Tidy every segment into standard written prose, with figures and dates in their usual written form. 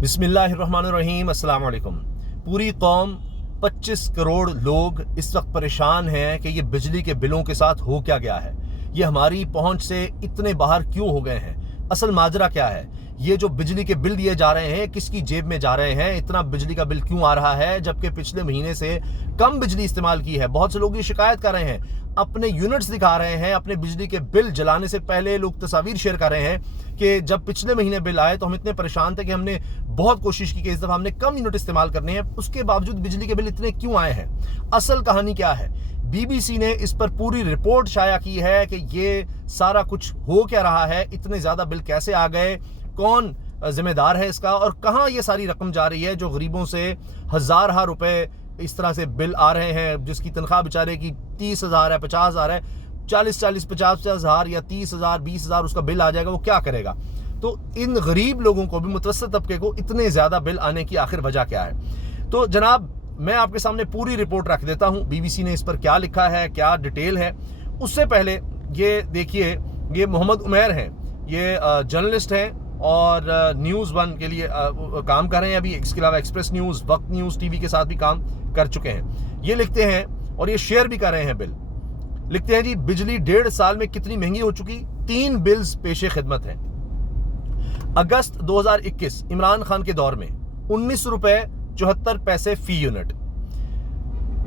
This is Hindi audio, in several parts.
बिस्मिल्लाहिर्रहमानिर्रहीम, अस्सलाम वालेकुम। पूरी कौम 25 करोड़ लोग इस वक्त परेशान हैं कि ये बिजली के बिलों के साथ हो क्या गया है। ये हमारी पहुंच से इतने बाहर क्यों हो गए हैं। असल माजरा क्या है। ये जो बिजली के बिल दिए जा रहे हैं किसकी जेब में जा रहे हैं। इतना बिजली का बिल क्यों आ रहा है जबकि पिछले महीने से कम बिजली इस्तेमाल की है। बहुत से लोग ये शिकायत कर रहे हैं, अपने यूनिट्स दिखा रहे हैं, अपने बिजली के बिल जलाने से पहले लोग तस्वीर शेयर कर रहे हैं कि जब पिछले महीने बिल आए तो हम इतने परेशान थे कि हमने बहुत कोशिश की कि इस दफा हमने कम यूनिट इस्तेमाल करने हैं, उसके बावजूद बिजली के बिल इतने क्यों आए हैं। असल कहानी क्या है। बीबीसी ने इस पर पूरी रिपोर्ट शाया की है कि ये सारा कुछ हो क्या रहा है, इतने ज्यादा बिल कैसे आ गए, कौन जिम्मेदार है इसका और कहां ये सारी रकम जा रही है जो गरीबों से हजार रुपए इस तरह से बिल आ रहे हैं, जिसकी तनख्वाह बेचारे की 30,000 है, 50,000 है, 40 50 हजार या 30,000 20,000 उसका बिल आ जाएगा, वो क्या करेगा। तो इन गरीब लोगों को भी, मुतवस्सित तबके को इतने ज्यादा बिल आने की आखिर वजह क्या है। तो जनाब मैं आपके सामने पूरी रिपोर्ट रख देता हूं, बीबीसी ने इस पर क्या लिखा है, क्या डिटेल है। उससे पहले ये देखिए, ये मोहम्मद उमैर हैं, ये जर्नलिस्ट हैं और न्यूज़ वन के लिए काम कर रहे हैं अभी। इसके अलावा एक्सप्रेस न्यूज़, वक्त न्यूज़ टीवी के साथ भी काम कर चुके हैं। ये लिखते हैं और ये शेयर भी कर रहे हैं बिल। लिखते हैं जी, बिजली 1.5 साल में कितनी महंगी हो चुकी। 3 बिल्स पेशे खिदमत हैं। अगस्त 2021 इमरान खान के दौर में 19 रुपए 74 पैसे फी यूनिट।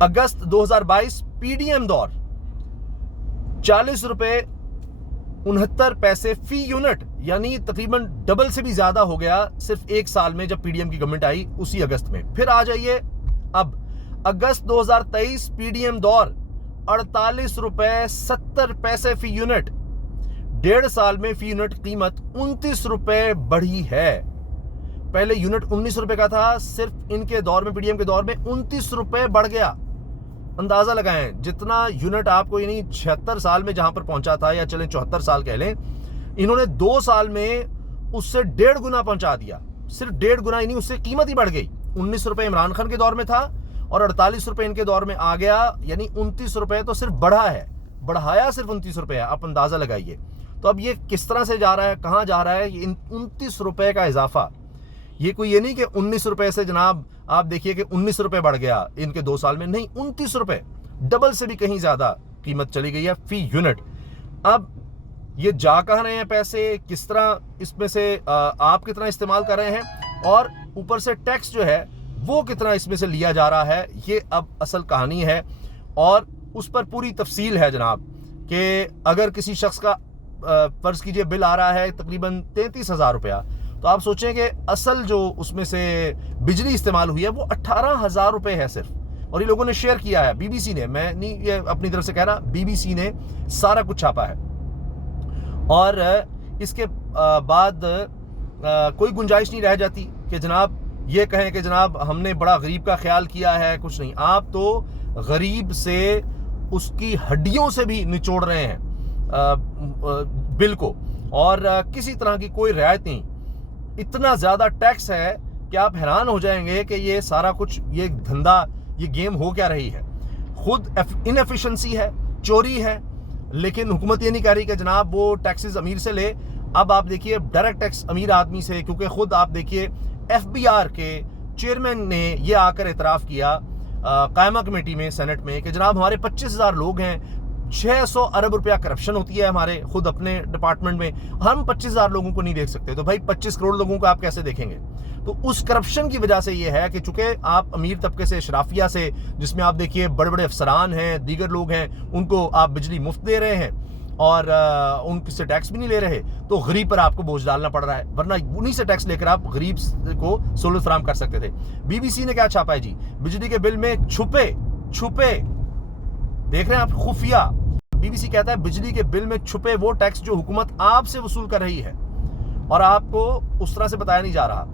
अगस्त 2022 पीडीएम दौर 40 रुपए 69 पैसे फी यूनिट, यानी तकरीबन डबल से भी ज्यादा हो गया सिर्फ 1 साल में, जब पीडीएम की गवर्नमेंट आई उसी अगस्त में। फिर आ जाइए अब अगस्त 2023 पीडीएम दौर 48 रुपए 70 पैसे फी यूनिट। 1.5 साल में फी यूनिट कीमत 29 रुपए बढ़ी है। पहले यूनिट 19 रुपए का था, सिर्फ इनके दौर में, पीडीएम के दौर में 29 रुपए बढ़ गया। अंदाजा लगाएं, जितना यूनिट आपको यानी 76 साल में जहां पर पहुंचा था, या चलें 74 साल कह लें, इन्होंने 2 साल में उससे 1.5 गुना पहुंचा दिया। सिर्फ 1.5 गुना, यानी उससे कीमत ही बढ़ गई। 19 रुपए इमरान खान के दौर में था और 48 रुपए इनके दौर में आ गया, यानी 29 रुपए तो सिर्फ बढ़ा है, बढ़ाया सिर्फ 29 रुपए है। आप अंदाजा लगाइए। तो अब ये किस तरह से जा रहा है, कहां जा रहा है। ये 29 रुपए का इजाफा, ये कोई ये नहीं कि 19 रुपए से जनाब आप देखिए कि 19 रुपए बढ़ गया इनके 2 साल में, नहीं, 29 रुपए, डबल से भी कहीं ज्यादा कीमत चली गई है फी यूनिट। अब ये जा कहां रहे हैं पैसे, किस तरह इसमें से आप कितना इस्तेमाल कर रहे हैं, और ऊपर से टैक्स जो है वो कितना इसमें से लिया जा रहा है, ये अब असल कहानी है। और उस पर पूरी तफसील है जनाब कि अगर किसी शख्स का फर्ज कीजिए बिल आ रहा है तकरीबन 33,000 रुपया, तो आप सोचें कि असल जो उसमें से बिजली इस्तेमाल हुई है वो 18,000 रुपए है सिर्फ। और ये लोगों ने शेयर किया है, बीबीसी ने, मैं नहीं ये अपनी तरफ से कह रहा, बीबीसी ने सारा कुछ छापा है। और इसके बाद कोई गुंजाइश नहीं रह जाती कि जनाब ये कहें कि जनाब हमने बड़ा गरीब का ख्याल किया है। कुछ नहीं, आप तो गरीब से उसकी हड्डियों से भी निचोड़ रहे हैं बिल को, और किसी तरह की कोई रियायत नहीं। इतना ज्यादा टैक्स है कि आप हैरान हो जाएंगे कि ये सारा कुछ, ये धंधा, ये गेम हो क्या रही है। खुद इनएफिशिएंसी है, चोरी है, लेकिन हुकूमत ये नहीं कह रही कि जनाब वो टैक्सेस अमीर से ले। अब आप देखिए डायरेक्ट टैक्स अमीर आदमी से, क्योंकि खुद आप देखिए एफबीआर के चेयरमैन ने ये आकर एतराफ़ किया कायमा कमेटी में, सेनेट में, कि जनाब हमारे 25,000 लोग हैं, 600 अरब रुपया करप्शन होती है हमारे खुद अपने डिपार्टमेंट में, हम 25,000 लोगों को नहीं देख सकते, तो भाई 25 करोड़ लोगों को आप कैसे देखेंगे। तो उस करप्शन की वजह से ये है कि चूंकि आप अमीर तबके से, शराफिया से, जिसमें आप देखिए बड़े बड़े अफसरान हैं, दीगर लोग हैं, उनको आप बिजली मुफ्त दे रहे हैं और उनसे टैक्स भी नहीं ले रहे, तो गरीब पर आपको बोझ डालना पड़ रहा है, वरना उन्हीं से टैक्स लेकर आप गरीब को सहूलत फराहम कर सकते थे। बीबीसी ने क्या छापा है जी, बिजली के बिल में छुपे देख रहे हैं आप, खुफिया। बीबीसी कहता है बिजली के बिल में छुपे वो टैक्स जो हुकूमत आपसे वसूल कर रही है और आपको उस तरह से बताया नहीं जा रहा।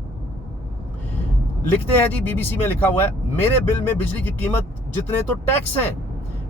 लिखते हैं जी, बीबीसी में लिखा हुआ है, मेरे बिल में बिजली की कीमत जितने तो टैक्स हैं,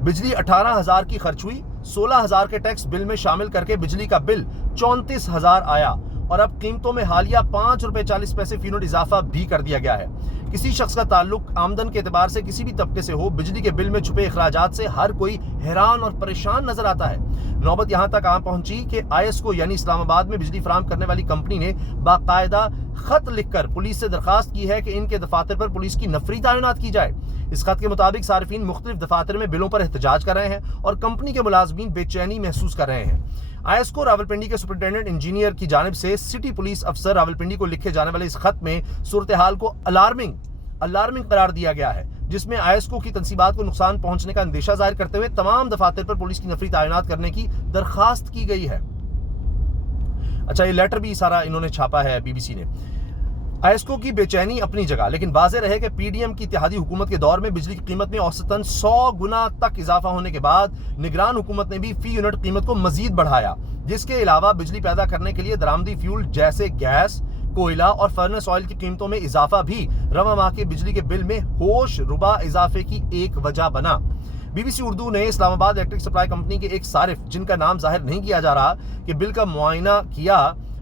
बिजली 18,000 की खर्च हुई, 16,000 के टैक्स बिल में शामिल करके बिजली का बिल 34,000 आया, और अब कीमतों में हालिया 5 रुपए 40 पैसे फी यूनिट इजाफा भी कर दिया गया है। किसी शख्स का ताल्लुक आमदन के एतबार से किसी भी तबके से हो, बिजली के बिल में छुपे अखराजात से हर कोई हैरान और परेशान नजर आता है। नौबत यहां तक आ पहुंची कि आईएसको यानी इस्लामाबाद में बिजली फराहम करने वाली कंपनी ने बाकायदा खत लिखकर पुलिस से दरखास्त की है कि इनके दफातर पर पुलिस की नफरी तैनात की जाए। इस खत के मुताबिक सार्फिन मुख्तलिफ दफातर में बिलों पर एहतजाज कर रहे हैं और कंपनी के मुलाजमीन बेचैनी महसूस कर रहे हैं। आईएसको रावलपिंडी के सुपरिटेंडेंट इंजीनियर की जानिब से सिटी पुलिस अफसर रावलपिंडी को लिखे जाने वाले इस खत में सूरत हाल को अलार्मिंग करार दिया गया है, जिसमें आईएसको की तंसीबात को नुकसान पहुंचने का अंदेशा जाहिर करते हुए तमाम दफातर पर पुलिस की नफरी तैनात करने की दरखास्त की गई है। अच्छा, ये लेटर भी सारा इन्होंने छापा है बीबीसी ने। आईएसको की बेचैनी अपनी जगह, लेकिन वाज़ेह रहे कि पीडीएम की इत्तेहादी हुकूमत के दौर में बिजली की कीमत में औसतन 100 गुना तक इजाफा होने के बाद निगरान हुकूमत ने भी फी यूनिट कीमत को मजीद बढ़ाया, जिसके अलावा बिजली पैदा करने के लिए दरामदी फ्यूल जैसे गैस, कोयला और फर्नेस ऑयल की कीमतों में इजाफा भी रवा माह के बिजली के बिल में होश रुबा इजाफे की एक वजह बना। बीबीसी उर्दू ने इस्लामाबाद इलेक्ट्रिक सप्लाई कंपनी के एक सारिफ, जिनका नाम जाहिर नहीं किया जा रहा,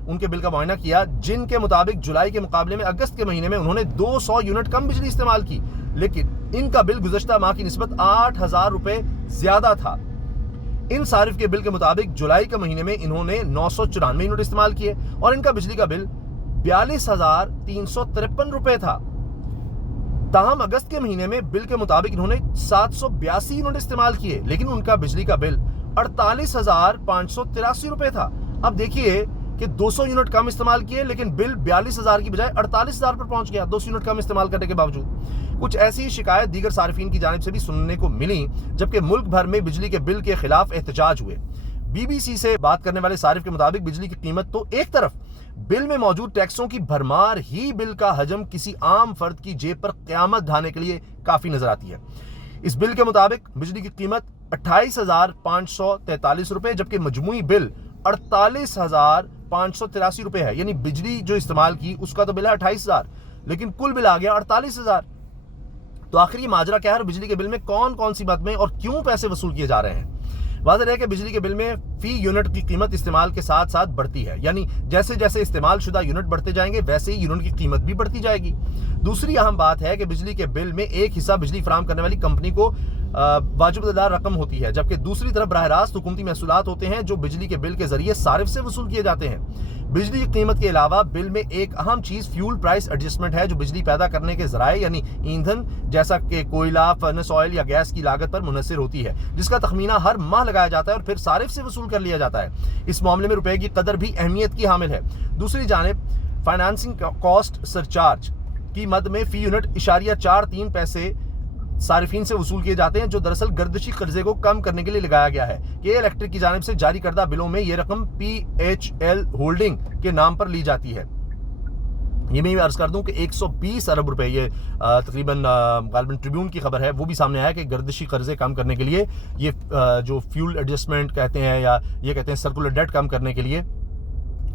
उनके बिल का मुआयना किया, जिनके मुताबिक जुलाई के मुकाबले में अगस्त के महीने में उन्होंने 200 यूनिट कम बिजली इस्तेमाल की, लेकिन इनका बिल गुज़श्ता माह की निस्बत 8,000 रुपए ज्यादा था। इन सारिफ के बिल के मुताबिक जुलाई के महीने में इन्होंने 994 यूनिट इस्तेमाल किए और इनका बिजली का बिल 42,353 रुपए था। ताहम अगस्त के महीने में बिल के मुताबिक इन्होंने 782 यूनिट इस्तेमाल किए, लेकिन उनका बिजली का बिल 48,583 रुपए था। अब देखिए कि 200 यूनिट कम इस्तेमाल किए, लेकिन बिल 42,000 की बजाय 48,000 पर पहुंच गया 200 यूनिट कम इस्तेमाल करने के बावजूद। कुछ ऐसी शिकायत दीगर सार्फिन की जानिब से भी सुनने को मिली, जबकि मुल्क भर में बिजली के बिल के खिलाफ एहतजाज हुए। बीबीसी से बात करने वाले सारिफ के मुताबिक बिजली की कीमत तो एक तरफ, बिल में मौजूद टैक्सों की भरमार ही बिल का हजम किसी आम फर्द की जेब पर क़यामत ढाने के लिए काफी नजर आती है। इस बिल के मुताबिक बिजली की कीमत 28,543 रुपए, जबकि मजमूई बिल 48,583 रुपए है। यानी बिजली जो इस्तेमाल की उसका तो बिल है 28,000, लेकिन कुल बिल आ गया 48,000। तो आखिर ये माजरा क्या है और बिजली के बिल में कौन कौन सी मद में और क्यों पैसे वसूल किए जा रहे हैं? वाज़ेह है कि बिजली के बिल में फी यूनिट की कीमत इस्तेमाल के साथ साथ बढ़ती है, यानी जैसे जैसे इस्तेमाल शुदा यूनिट बढ़ते जाएंगे वैसे ही यूनिट की कीमत भी बढ़ती जाएगी। दूसरी अहम बात है कि बिजली के बिल में एक हिस्सा बिजली फराहम करने वाली कंपनी को वाजिबुल-अदा रकम होती है, जबकि दूसरी तरफ बराह रास्त हुकूमती महसूलात होते हैं जो बिजली के बिल के जरिए सारिफ से वसूल किए जाते हैं। बिजली की कीमत के अलावा बिल में एक अहम चीज फ्यूल प्राइस एडजस्टमेंट है, जो बिजली पैदा करने के जराए यानी ईंधन जैसा कि कोयला, फर्नेस ऑयल या गैस की लागत पर मुनहसर होती है, जिसका तखमीना हर माह लगाया जाता है और फिर सारिफ से वसूल कर लिया जाता है। इस मामले में रुपए की कदर भी अहमियत की हामिल है। दूसरी जानिब फाइनेंसिंग कॉस्ट सरचार्ज की मद में फी यूनिट 0.43 पैसे सारिफीन से वसूल किए जाते हैं, जो दरअसल गर्दिशी कर्जे को कम करने के लिए लगाया गया है। के इलेक्ट्रिक की जानिब से जारी करदा बिलों में यह रकम PHL होल्डिंग के नाम पर ली जाती है। ये मैं अर्ज कर दूं कि 120 अरब रुपए, ये तकरीबन गालिबन ट्रिब्यून की खबर है, वो भी सामने आया कि गर्दिशी कर्जे कम करने के लिए ये जो फ्यूल एडजस्टमेंट कहते हैं या ये कहते हैं सर्कुलर डेट कम करने के लिए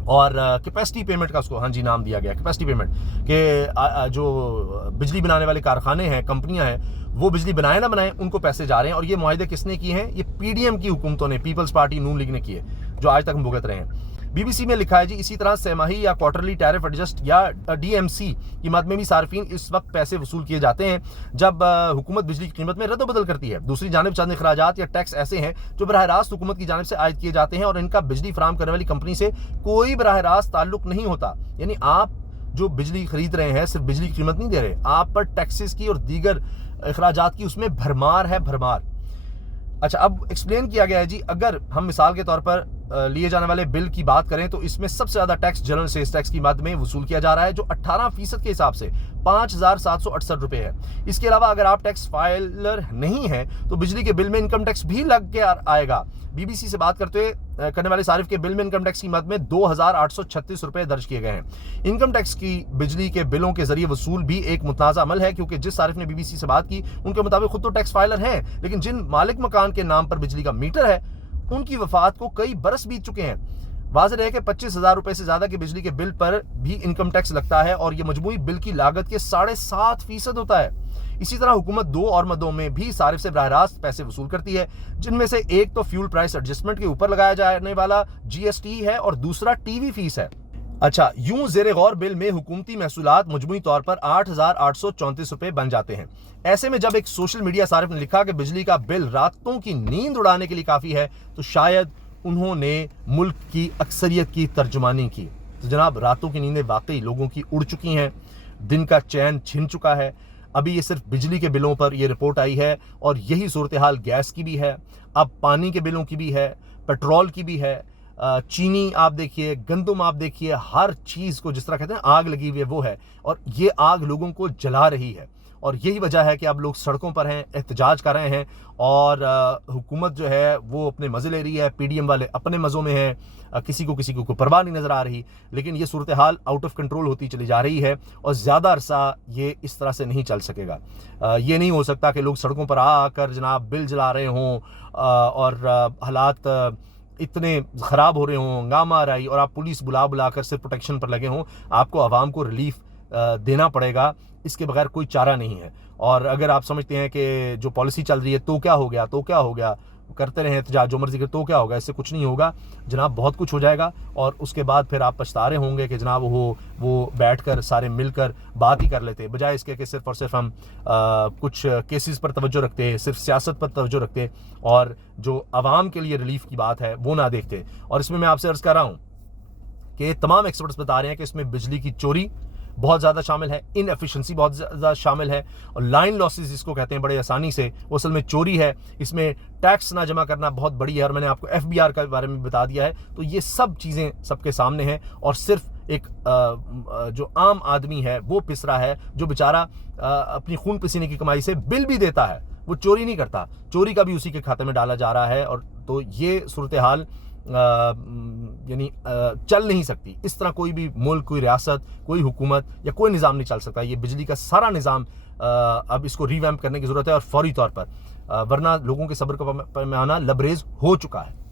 और कैपेसिटी पेमेंट का उसको नाम दिया गया कैपेसिटी पेमेंट के जो बिजली बनाने वाले कारखाने हैं, कंपनियां हैं, वो बिजली बनाए ना बनाए उनको पैसे जा रहे हैं। और ये मुआहदे किसने किए हैं? ये पीडीएम की हुकूमतों ने, पीपल्स पार्टी नून लीग ने किए, जो आज तक हम भुगत रहे हैं। बीबीसी में लिखा है जी, इसी तरह सेमाही या क्वार्टरली टैरिफ एडजस्ट या डीएमसी की मद में भी सार्फिन इस वक्त पैसे वसूल किए जाते हैं जब हुकूमत बिजली की कीमत में रद्द-बदल करती है। दूसरी जानिब चंद अखराजात या टैक्स ऐसे हैं जो बराह रास्त हुकूमत की जानिब से आयद किए जाते हैं और इनका बिजली फराहम करने वाली कंपनी से कोई बराह रास्त ताल्लुक नहीं होता। यानी आप जो बिजली खरीद रहे हैं सिर्फ बिजली की कीमत नहीं दे रहे, आप पर टैक्सेस की और दीगर अखराजात की उसमें भरमार है, भरमार। अच्छा, अब एक्सप्लेन किया गया है जी, अगर हम मिसाल के तौर पर लिए जाने वाले बिल की बात करें तो इसमें सबसे ज्यादा टैक्स जनरल सेल्स टैक्स की मद में वसूल किया जा रहा है, जो 18% के हिसाब से 5,768 रुपए है। इसके अलावा अगर आप टैक्स फाइलर नहीं हैं तो बिजली के बिल में इनकम टैक्स भी लग के आएगा। बीबीसी से बात करने वाले सारिफ के बिल में इनकम टैक्स की मद में 2,836 रुपए दर्ज किए गए हैं। इनकम टैक्स की बिजली के बिलों के जरिए वसूल भी एक मुतनाज़ा अमल है, क्योंकि जिस सारिफ ने बीबीसी से बात की उनके मुताबिक खुद तो टैक्स फाइलर हैं, लेकिन जिन मालिक मकान के नाम पर बिजली का मीटर है उनकी वफात को कई बरस बीत चुके हैं। वाज़ेह है कि 25,000 रुपए से ज्यादा के बिजली के बिल पर भी इनकम टैक्स लगता है और यह मजमूई बिल की लागत के 7.5% होता है। इसी तरह हुकूमत दो और मदों में भी सारिफ से बराह रास्त पैसे वसूल करती है, जिनमें से एक तो फ्यूल प्राइस एडजस्टमेंट के ऊपर लगाया जाने वाला GST है और दूसरा टीवी फीस है। अच्छा, यूं जेर गौर बिल में हुकूमती महसूलात मजमूई तौर पर 8,834 रुपए बन जाते हैं। ऐसे में जब एक सोशल मीडिया सारिफ ने लिखा कि बिजली का बिल रातों की नींद उड़ाने के लिए काफ़ी है, तो शायद उन्होंने मुल्क की अक्सरियत की तर्जुमानी की। तो जनाब, रातों की नींदें वाकई लोगों की उड़ चुकी हैं, दिन का चैन छिन चुका है। अभी ये सिर्फ बिजली के बिलों पर ये रिपोर्ट आई है, और यही सूरत हाल गैस की भी है, अब पानी के बिलों की भी है, पेट्रोल की भी है, चीनी आप देखिए, गंदम आप देखिए, हर चीज़ को जिस तरह कहते हैं आग लगी हुई है वो है, और ये आग लोगों को जला रही है। और यही वजह है कि अब लोग सड़कों पर हैं, एहतजाज कर रहे हैं, और हुकूमत जो है वो अपने मज़े ले रही है, पीडीएम वाले अपने मज़ों में हैं, किसी को कोई परवाह नहीं नज़र आ रही। लेकिन ये सूरत हाल आउट ऑफ कंट्रोल होती चली जा रही है, और ज़्यादा अरसा ये इस तरह से नहीं चल सकेगा। ये नहीं हो सकता कि लोग सड़कों पर आकर जनाब बिल जला रहे हों, और हालात इतने ख़राब हो रहे हों, हंगामा आ रही, और आप पुलिस बुला कर सिर्फ प्रोटेक्शन पर लगे हों। आपको आवाम को रिलीफ देना पड़ेगा, इसके बगैर कोई चारा नहीं है। और अगर आप समझते हैं कि जो पॉलिसी चल रही है तो क्या हो गया, तो क्या हो गया, करते रहें एहतजाज जो मर्जी कर, तो क्या होगा, इससे कुछ नहीं होगा जनाब। बहुत कुछ हो जाएगा, और उसके बाद फिर आप पछता रहे होंगे कि जनाब वो बैठकर सारे मिलकर बात ही कर लेते, बजाय इसके कि सिर्फ और सिर्फ हम कुछ केसेस पर तवज्जो रखते, सिर्फ सियासत पर तवज्जो रखते, और जो आवाम के लिए रिलीफ की बात है वो ना देखते। और इसमें मैं आपसे अर्ज़ कर रहा हूँ कि तमाम एक्सपर्ट्स बता रहे हैं कि इसमें बिजली की चोरी बहुत ज़्यादा शामिल है, इनएफिशिएंसी बहुत ज़्यादा शामिल है, और लाइन लॉसेस जिसको कहते हैं बड़े आसानी से, वो असल में चोरी है। इसमें टैक्स ना जमा करना बहुत बड़ी है, और मैंने आपको एफबीआर के बारे में बता दिया है। तो ये सब चीज़ें सबके सामने हैं, और सिर्फ एक जो आम आदमी है वो पिस रहा है, जो बेचारा अपनी खून पसीने की कमाई से बिल भी देता है, वो चोरी नहीं करता, चोरी का भी उसी के खाते में डाला जा रहा है। और तो ये सूरत हाल यानी चल नहीं सकती। इस तरह कोई भी मुल्क, कोई रियासत, कोई हुकूमत या कोई निज़ाम नहीं चल सकता। ये बिजली का सारा निज़ाम अब इसको रिवैम्प करने की ज़रूरत है, और फौरी तौर पर, वरना लोगों के सब्र का पैमाना लबरेज हो चुका है।